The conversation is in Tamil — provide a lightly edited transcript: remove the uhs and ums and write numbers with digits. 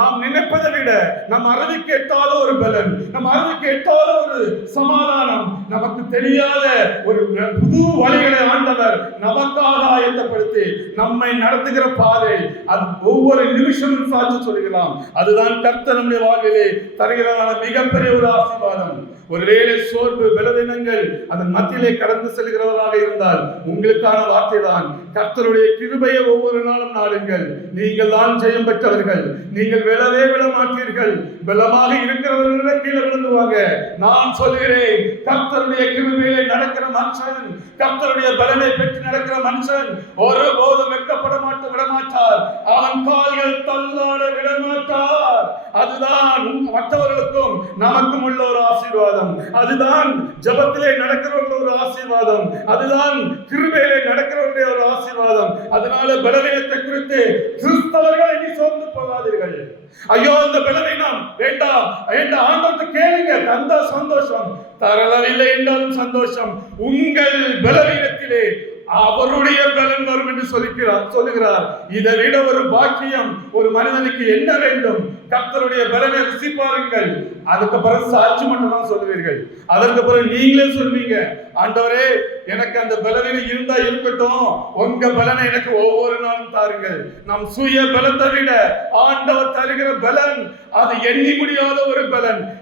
நாம் நினைப்பதை விட நம் அறிவுக்கு எட்டாத ஒரு பலன், நம் அறிவுக்கு எட்டாத ஒரு சமாதானம், நமக்கு தெரியாத ஒரு புது வழிகளை ஆண்டவர் நமக்காக ஆயத்தப்படுத்தி நம்மை நடத்துகிற பாதை, அது ஒவ்வொரு நிமிஷமும் சாட்சி சொல்கிறோம். அதுதான் கர்த்தர் நம்முடைய வாழ்விலே தருகிறதான மிகப்பெரிய ஒரு ஆசீர்வாதம். ஒருவேளை சோர்வு பலவீனங்கள் அதன் மத்தியிலே கடந்து செல்கிறவராக இருந்தால் உங்களுக்கான வார்த்தை தான், கர்த்தருடைய கிருபையை ஒவ்வொரு நாளும் நாடுங்கள். நீங்கள் தான் ஜெயம் பெற்றவர்கள், நீங்கள் விழவே விழ மாட்டீர்கள். பலமாக இருக்கிறவர்கள் கீழே விழுந்துவாங்க. நான் சொல்கிறேன், கர்த்தருடைய கிருபையிலே நடக்கிற மனுஷன், கர்த்தருடைய பலனை பெற்று நடக்கிற மனுஷன் ஒருபோதும் வெட்கப்பட விடமாட்டார். அவன் கால்கள் தள்ளாட விடமாட்டார். அதுதான் மற்றவர்களுக்கும் நமக்கும் உள்ள ஒரு ஆசீர்வாதம். அதுதான் ஜபத்திலே நடக்கிறவர்கள் ஒரு ஆசீர்வாதம். அதுதான் கிருபையிலே நடக்கிறவருடைய ஒரு ஆசீர்வாதம். அதனால பலவீனத்தை குறித்து கிறிஸ்தவர்கள் இனி சோர்ந்து போகாதீர்கள். ஐயோ இந்த பலவீனம் வேண்டாம் வேண்டாம், ஆண்டவர்கிட்ட கேளுங்க, தந்தா சந்தோஷம், தரவில்லை என்றாலும் சந்தோஷம். உங்கள் பலவீனத்திலே அவருடைய பலன் வரும் என்று சொல்லுகிறார். இதை விட ஒரு பாக்கியம் ஒரு மனிதனுக்கு என்ன வேண்டும்? கர்த்தருடைய பலனை ருசிப்பாருங்கள். அதுக்கு பிறகு சாட்சி மட்டும் தான் சொல்லுவீர்கள். அதற்கு பிறகு நீங்களே சொல்வீங்க, ஆண்டவரே எனக்கு அந்த பலவீனம் இருந்தா இருக்கட்டும், உங்க பலனை எனக்கு ஒவ்வொரு நாளும் தாருங்கள். நம் சுய பலத்தை விட ஆண்டவர் தருகிற பலன் அது எண்ணி முடியாத ஒரு பலன்.